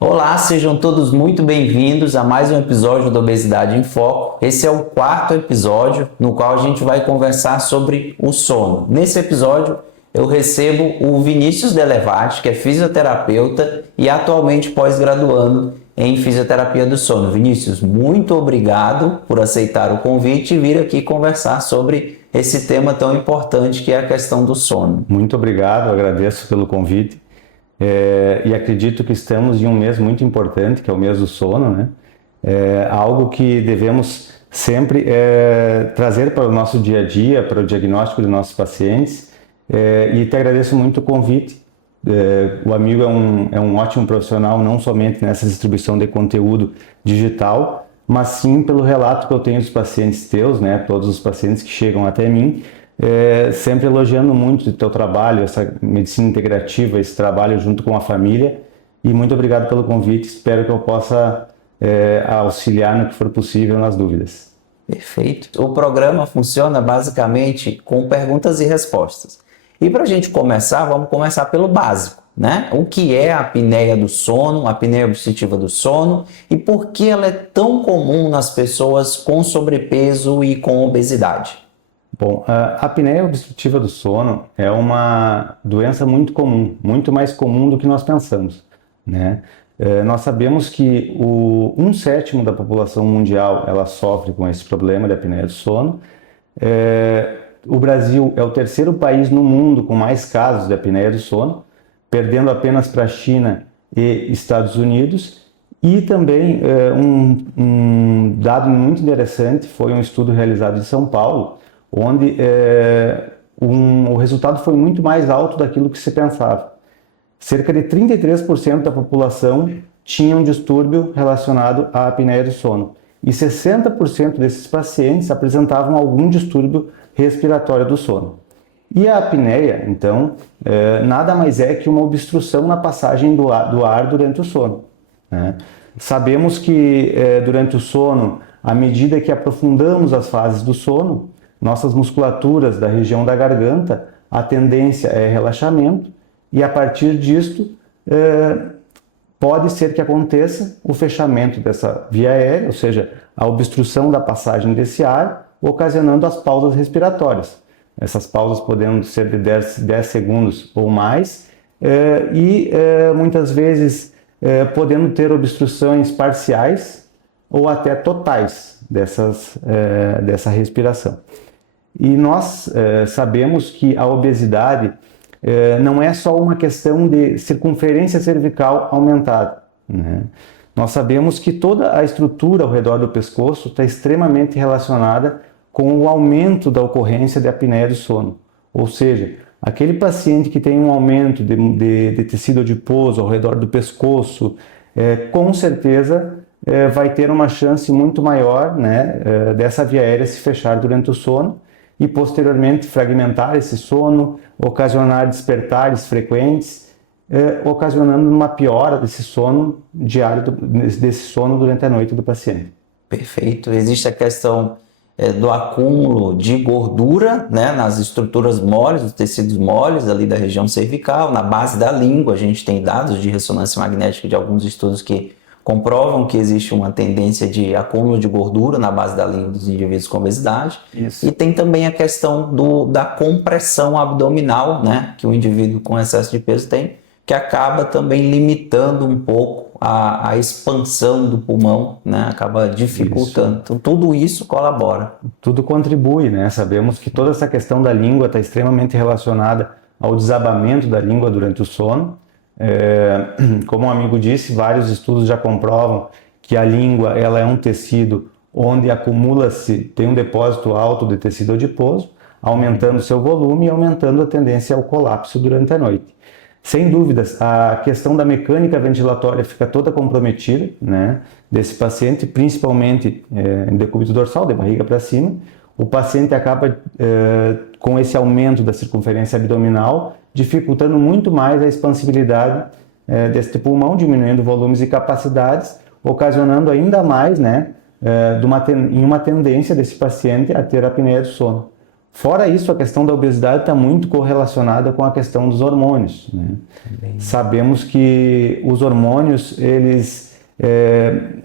Olá, sejam todos muito bem-vindos a mais um episódio do Obesidade em Foco. Esse é o quarto episódio no qual a gente vai conversar sobre o sono. Nesse episódio, eu recebo o Vinícius Delevati, que é fisioterapeuta e atualmente pós-graduando em fisioterapia do sono. Vinícius, muito obrigado por aceitar o convite e vir aqui conversar sobre esse tema tão importante que é a questão do sono. Muito obrigado, agradeço pelo convite. E acredito que estamos em um mês muito importante, que é o mês do sono, né? Algo que devemos sempre trazer para o nosso dia a dia, para o diagnóstico dos nossos pacientes. E te agradeço muito o convite. O amigo é um ótimo profissional, não somente nessa distribuição de conteúdo digital, mas sim pelo relato que eu tenho dos pacientes teus, né? Todos os pacientes que chegam até mim, sempre elogiando muito o teu trabalho, essa medicina integrativa, esse trabalho junto com a família. E muito obrigado pelo convite, espero que eu possa auxiliar no que for possível nas dúvidas. Perfeito. O programa funciona basicamente com perguntas e respostas. E para a gente começar, vamos começar pelo básico, né? O que é a apneia do sono, a apneia obstrutiva do sono e por que ela é tão comum nas pessoas com sobrepeso e com obesidade? Bom, a apneia obstrutiva do sono é uma doença muito comum, muito mais comum do que nós pensamos, né? Nós sabemos que 1/7 da população mundial ela sofre com esse problema de apneia do sono. O Brasil é o terceiro país no mundo com mais casos de apneia do sono, perdendo apenas para a China e Estados Unidos. E também um dado muito interessante foi um estudo realizado em São Paulo, onde o resultado foi muito mais alto daquilo que se pensava. Cerca de 33% da população tinha um distúrbio relacionado à apneia do sono e 60% desses pacientes apresentavam algum distúrbio respiratório do sono. E a apneia, então, nada mais é que uma obstrução na passagem do ar durante o sono, né? Sabemos que durante o sono, à medida que aprofundamos as fases do sono, nossas musculaturas da região da garganta, a tendência é relaxamento e a partir disto pode ser que aconteça o fechamento dessa via aérea, ou seja, a obstrução da passagem desse ar, ocasionando as pausas respiratórias. Essas pausas podendo ser de 10 segundos ou mais muitas vezes podendo ter obstruções parciais ou até totais dessa respiração. E nós sabemos que a obesidade não é só uma questão de circunferência cervical aumentada, né? Nós sabemos que toda a estrutura ao redor do pescoço está extremamente relacionada com o aumento da ocorrência de apneia do sono. Ou seja, aquele paciente que tem um aumento de tecido adiposo ao redor do pescoço, com certeza vai ter uma chance muito maior, né, dessa via aérea se fechar durante o sono e posteriormente fragmentar esse sono, ocasionar despertares frequentes, ocasionando uma piora desse sono diário, desse sono durante a noite do paciente. Perfeito. Existe a questão do acúmulo de gordura, né, nas estruturas moles, os tecidos moles ali da região cervical, na base da língua. A gente tem dados de ressonância magnética de alguns estudos que comprovam que existe uma tendência de acúmulo de gordura na base da língua dos indivíduos com obesidade. Isso. E tem também a questão da compressão abdominal, né, que o indivíduo com excesso de peso tem, que acaba também limitando um pouco a expansão do pulmão, né, acaba dificultando. Isso. Então, tudo isso colabora. Tudo contribui, né? Sabemos que toda essa questão da língua está extremamente relacionada ao desabamento da língua durante o sono. Como um amigo disse, vários estudos já comprovam que a língua ela é um tecido onde tem um depósito alto de tecido adiposo, aumentando seu volume e aumentando a tendência ao colapso durante a noite. Sem dúvidas, a questão da mecânica ventilatória fica toda comprometida, né, desse paciente, principalmente em decúbito dorsal, de barriga para cima. O paciente acaba, com esse aumento da circunferência abdominal, dificultando muito mais a expansibilidade deste pulmão, diminuindo volumes e capacidades, ocasionando ainda mais, né, em uma tendência desse paciente a ter apneia do sono. Fora isso, a questão da obesidade está muito correlacionada com a questão dos hormônios, né? Sabemos que os hormônios,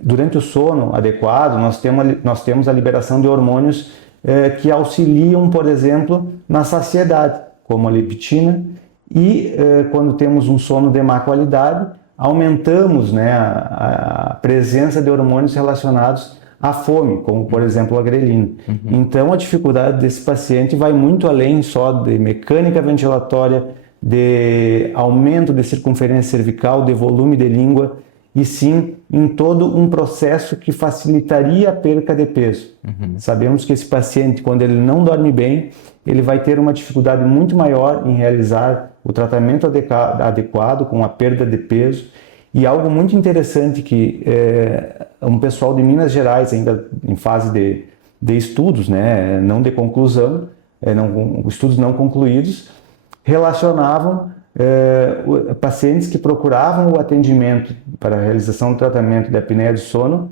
durante o sono adequado, nós temos a liberação de hormônios que auxiliam, por exemplo, na saciedade, como a leptina, e quando temos um sono de má qualidade, aumentamos, né, a presença de hormônios relacionados à fome, como por exemplo a grelina. Então a dificuldade desse paciente vai muito além só de mecânica ventilatória, de aumento de circunferência cervical, de volume de língua, e sim em todo um processo que facilitaria a perca de peso. Sabemos que esse paciente, quando ele não dorme bem, ele vai ter uma dificuldade muito maior em realizar o tratamento adequado com a perda de peso. E algo muito interessante que um pessoal de Minas Gerais, ainda em fase de estudos, né, não de conclusão, estudos não concluídos, relacionavam pacientes que procuravam o atendimento para a realização do tratamento de apneia do sono,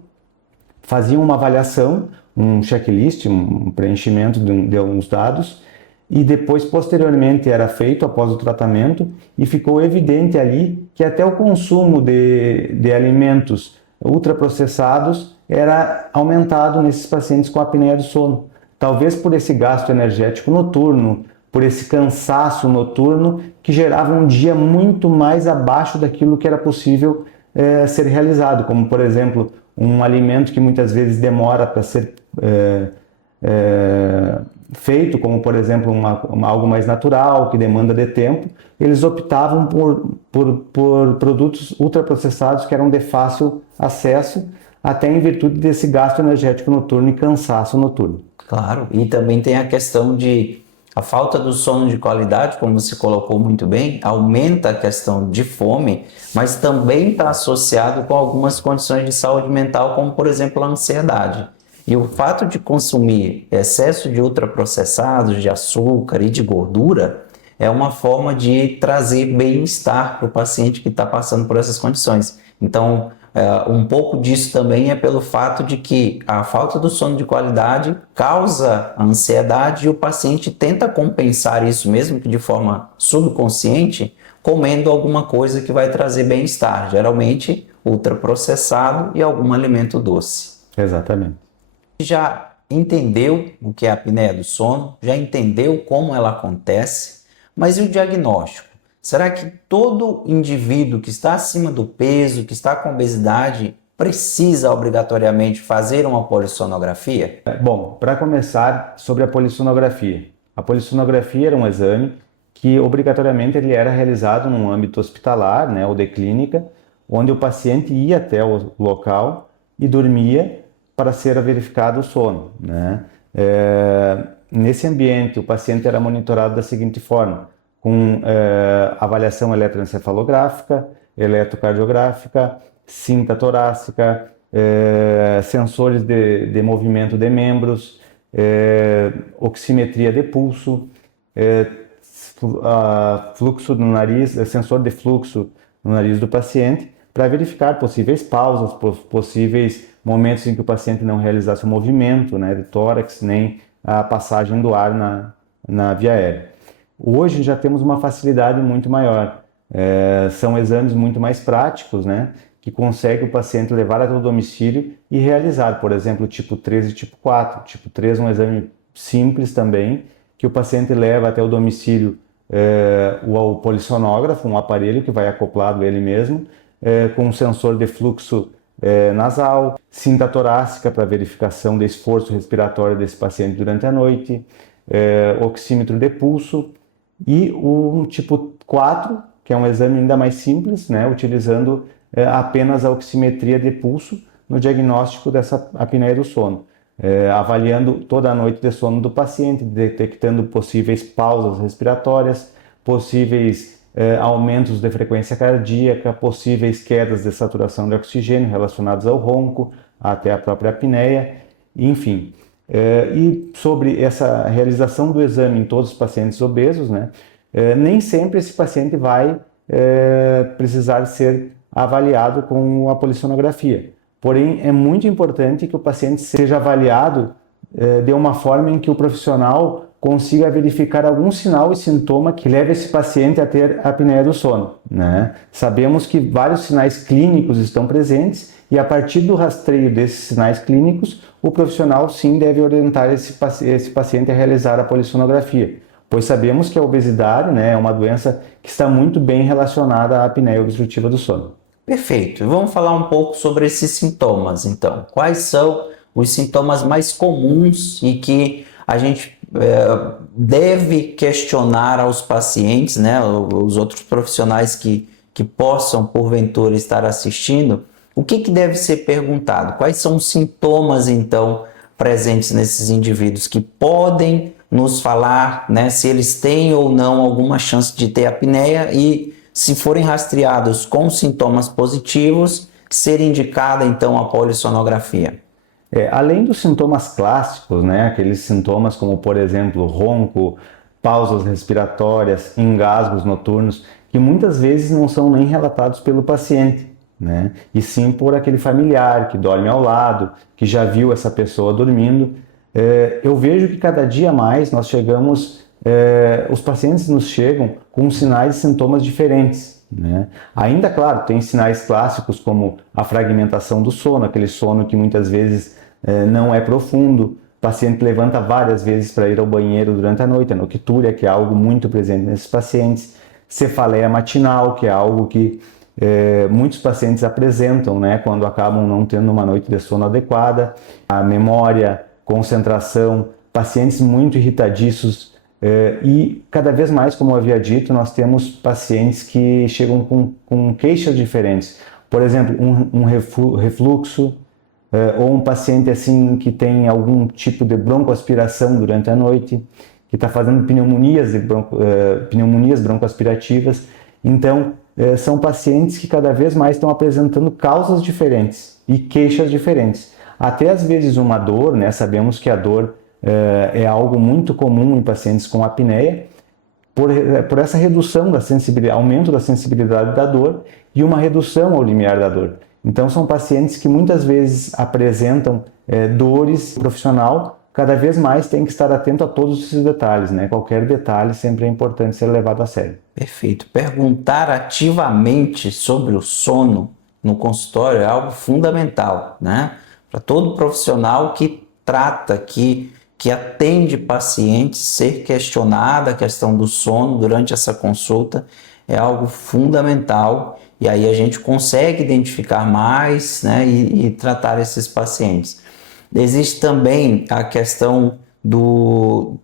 faziam uma avaliação, um checklist, um preenchimento de alguns dados, e depois, posteriormente, era feito após o tratamento e ficou evidente ali que até o consumo de alimentos ultraprocessados era aumentado nesses pacientes com apneia do sono. Talvez por esse gasto energético noturno, por esse cansaço noturno que gerava um dia muito mais abaixo daquilo que era possível ser realizado, como, por exemplo, um alimento que muitas vezes demora para ser feito, como por exemplo algo mais natural, que demanda de tempo. Eles optavam por produtos ultraprocessados que eram de fácil acesso, até em virtude desse gasto energético noturno e cansaço noturno. Claro, e também tem a questão de a falta do sono de qualidade, como você colocou muito bem, aumenta a questão de fome, mas também está associado com algumas condições de saúde mental, como por exemplo a ansiedade. E o fato de consumir excesso de ultraprocessados, de açúcar e de gordura, é uma forma de trazer bem-estar para o paciente que está passando por essas condições. Então, um pouco disso também é pelo fato de que a falta do sono de qualidade causa ansiedade e o paciente tenta compensar isso, mesmo que de forma subconsciente, comendo alguma coisa que vai trazer bem-estar, geralmente ultraprocessado e algum alimento doce. Exatamente. Já entendeu o que é a apneia do sono, já entendeu como ela acontece, mas e o diagnóstico? Será que todo indivíduo que está acima do peso, que está com obesidade, precisa obrigatoriamente fazer uma polissonografia? Bom, para começar, sobre a polissonografia. A polissonografia era um exame que obrigatoriamente ele era realizado num âmbito hospitalar, né, ou de clínica, onde o paciente ia até o local e dormia para ser verificado o sono, né? Nesse ambiente, o paciente era monitorado da seguinte forma: com avaliação eletroencefalográfica, eletrocardiográfica, cinta torácica, sensores de movimento de membros, oximetria de pulso, fluxo no nariz, sensor de fluxo no nariz do paciente, para verificar possíveis pausas, possíveis momentos em que o paciente não realizasse o movimento, né, de tórax, nem a passagem do ar na via aérea. Hoje já temos uma facilidade muito maior. São exames muito mais práticos, né, que consegue o paciente levar até o domicílio e realizar, por exemplo, tipo 3 e tipo 4. Tipo 3 é um exame simples também, que o paciente leva até o domicílio o polissonógrafo, um aparelho que vai acoplado ele mesmo, com um sensor de fluxo nasal, cinta torácica para verificação do esforço respiratório desse paciente durante a noite, oxímetro de pulso, e o tipo 4, que é um exame ainda mais simples, né, utilizando apenas a oximetria de pulso no diagnóstico dessa apneia do sono, avaliando toda a noite de sono do paciente, detectando possíveis pausas respiratórias, possíveis aumentos de frequência cardíaca, possíveis quedas de saturação de oxigênio relacionados ao ronco, até a própria apneia, enfim. E sobre essa realização do exame em todos os pacientes obesos, né, nem sempre esse paciente vai precisar ser avaliado com a polissonografia. Porém, é muito importante que o paciente seja avaliado de uma forma em que o profissional consiga verificar algum sinal e sintoma que leve esse paciente a ter apneia do sono, né? Sabemos que vários sinais clínicos estão presentes e a partir do rastreio desses sinais clínicos, o profissional sim deve orientar esse paciente a realizar a polissonografia, pois sabemos que a obesidade, né, é uma doença que está muito bem relacionada à apneia obstrutiva do sono. Perfeito. Vamos falar um pouco sobre esses sintomas, então. Quais são os sintomas mais comuns e que a gente deve questionar aos pacientes, né, os outros profissionais que possam, porventura, estar assistindo, o que deve ser perguntado? Quais são os sintomas, então, presentes nesses indivíduos que podem nos falar, né, se eles têm ou não alguma chance de ter apneia e, se forem rastreados com sintomas positivos, ser indicada, então, a polissonografia? Além dos sintomas clássicos, né, aqueles sintomas como, por exemplo, ronco, pausas respiratórias, engasgos noturnos, que muitas vezes não são nem relatados pelo paciente, né, e sim por aquele familiar que dorme ao lado, que já viu essa pessoa dormindo. Eu vejo que cada dia mais nós chegamos, os pacientes nos chegam com sinais e sintomas diferentes, né? Ainda, claro, tem sinais clássicos como a fragmentação do sono, aquele sono que muitas vezes não é profundo, o paciente levanta várias vezes para ir ao banheiro durante a noite, a noctúria, que é algo muito presente nesses pacientes, cefaleia matinal, que é algo que muitos pacientes apresentam, né, quando acabam não tendo uma noite de sono adequada, a memória, concentração, pacientes muito irritadiços, e cada vez mais, como eu havia dito, nós temos pacientes que chegam com queixas diferentes. Por exemplo, um refluxo, ou um paciente assim que tem algum tipo de broncoaspiração durante a noite, que está fazendo pneumonias broncoaspirativas. Então, são pacientes que cada vez mais estão apresentando causas diferentes e queixas diferentes. Até às vezes uma dor, né? Sabemos que a dor é algo muito comum em pacientes com apneia, por essa redução da sensibilidade, aumento da sensibilidade da dor e uma redução ao limiar da dor. Então são pacientes que muitas vezes apresentam dores. O profissional cada vez mais tem que estar atento a todos esses detalhes, né? Qualquer detalhe sempre é importante ser levado a sério. Perfeito. Perguntar ativamente sobre o sono no consultório é algo fundamental, né? Para todo profissional que trata, que atende pacientes, ser questionada a questão do sono durante essa consulta é algo fundamental, e aí a gente consegue identificar mais, né, e tratar esses pacientes. Existe também a questão do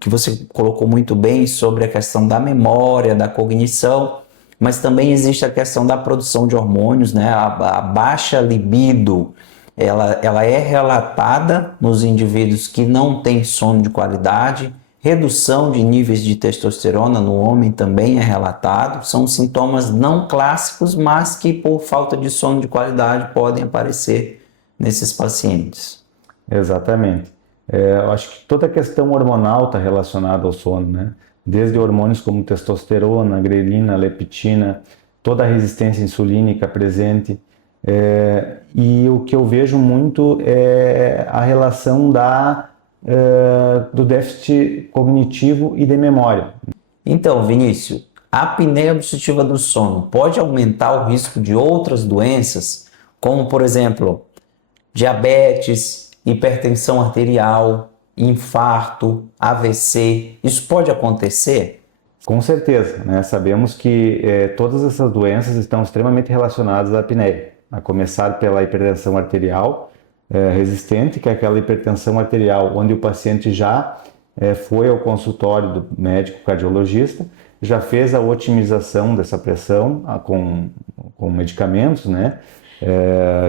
que você colocou muito bem sobre a questão da memória, da cognição, mas também existe a questão da produção de hormônios, né? A baixa libido, ela é relatada nos indivíduos que não têm sono de qualidade. Redução de níveis de testosterona no homem também é relatado. São sintomas não clássicos, mas que por falta de sono de qualidade podem aparecer nesses pacientes. Exatamente. Eu acho que toda a questão hormonal está relacionada ao sono, né? Desde hormônios como testosterona, grelina, leptina, toda a resistência insulínica presente. E o que eu vejo muito é a relação do déficit cognitivo e de memória. Então, Vinícius, a apneia obstrutiva do sono pode aumentar o risco de outras doenças, como, por exemplo, diabetes, hipertensão arterial, infarto, AVC? Isso pode acontecer? Com certeza, né? Sabemos que todas essas doenças estão extremamente relacionadas à apneia, a começar pela hipertensão arterial resistente, que é aquela hipertensão arterial onde o paciente já foi ao consultório do médico cardiologista, já fez a otimização dessa pressão com medicamentos, né?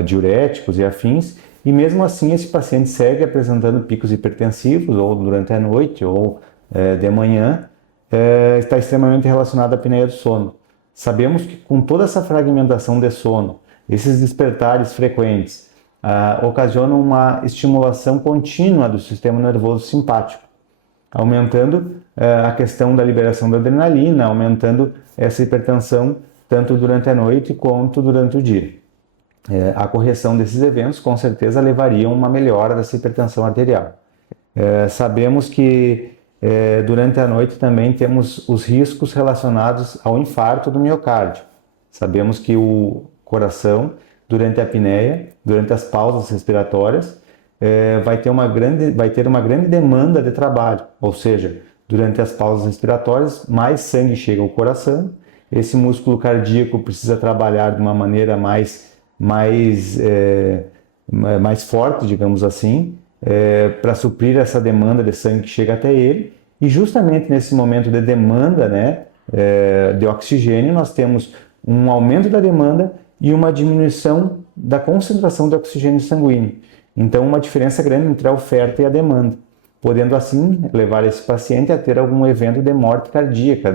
Diuréticos e afins, e mesmo assim esse paciente segue apresentando picos hipertensivos, ou durante a noite, ou de manhã, está extremamente relacionado à apneia do sono. Sabemos que com toda essa fragmentação de sono, esses despertares frequentes, ocasionam uma estimulação contínua do sistema nervoso simpático, aumentando a questão da liberação da adrenalina, aumentando essa hipertensão tanto durante a noite quanto durante o dia. A correção desses eventos com certeza levaria a uma melhora dessa hipertensão arterial. Sabemos que durante a noite também temos os riscos relacionados ao infarto do miocárdio. Sabemos que o coração, durante a apneia, durante as pausas respiratórias, vai ter uma grande demanda de trabalho, ou seja, durante as pausas respiratórias, mais sangue chega ao coração, esse músculo cardíaco precisa trabalhar de uma maneira mais forte, digamos assim, para suprir essa demanda de sangue que chega até ele, e justamente nesse momento de demanda, né, de oxigênio, nós temos um aumento da demanda e uma diminuição da concentração de oxigênio sanguíneo. Então, uma diferença grande entre a oferta e a demanda, podendo assim levar esse paciente a ter algum evento de morte cardíaca,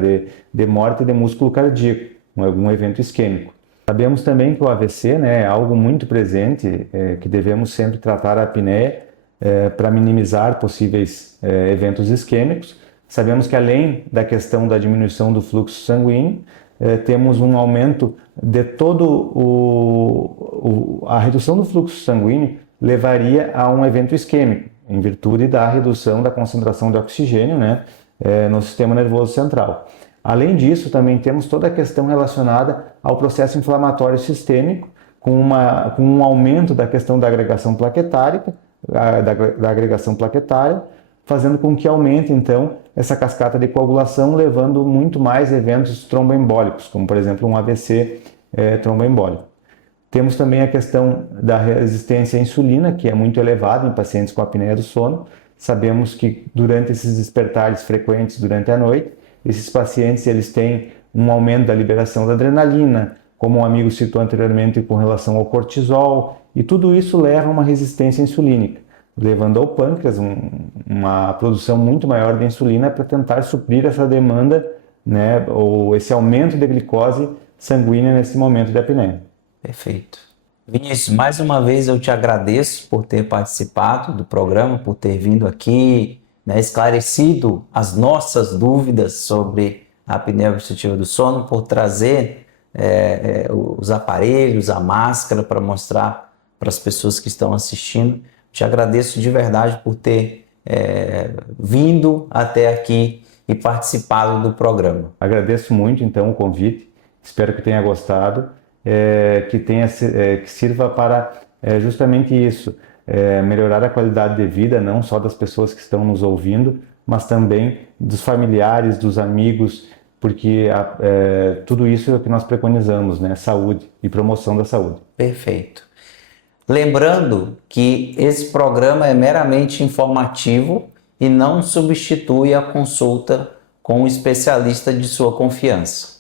de morte de músculo cardíaco, algum evento isquêmico. Sabemos também que o AVC, né, é algo muito presente, que devemos sempre tratar a apneia para minimizar possíveis eventos isquêmicos. Sabemos que além da questão da diminuição do fluxo sanguíneo, temos um aumento de a redução do fluxo sanguíneo levaria a um evento isquêmico, em virtude da redução da concentração de oxigênio, né, no sistema nervoso central. Além disso, também temos toda a questão relacionada ao processo inflamatório sistêmico, com um aumento da questão da agregação plaquetária, fazendo com que aumente, então, essa cascata de coagulação, levando muito mais eventos tromboembólicos, como, por exemplo, um AVC tromboembólico. Temos também a questão da resistência à insulina, que é muito elevada em pacientes com apneia do sono. Sabemos que durante esses despertares frequentes durante a noite, esses pacientes eles têm um aumento da liberação da adrenalina, como um amigo citou anteriormente com relação ao cortisol, e tudo isso leva a uma resistência insulínica, levando ao pâncreas uma produção muito maior de insulina para tentar suprir essa demanda, né, ou esse aumento de glicose sanguínea nesse momento de apneia. Perfeito. Vinícius, mais uma vez eu te agradeço por ter participado do programa, por ter vindo aqui, né, esclarecido as nossas dúvidas sobre a apneia obstrutiva do sono, por trazer os aparelhos, a máscara para mostrar para as pessoas que estão assistindo. Te agradeço de verdade por ter vindo até aqui e participado do programa. Agradeço muito então o convite, espero que tenha gostado. Que sirva para justamente isso, melhorar a qualidade de vida, não só das pessoas que estão nos ouvindo, mas também dos familiares, dos amigos, porque tudo isso é o que nós preconizamos, né? Saúde e promoção da saúde. Perfeito. Lembrando que esse programa é meramente informativo e não substitui a consulta com um especialista de sua confiança.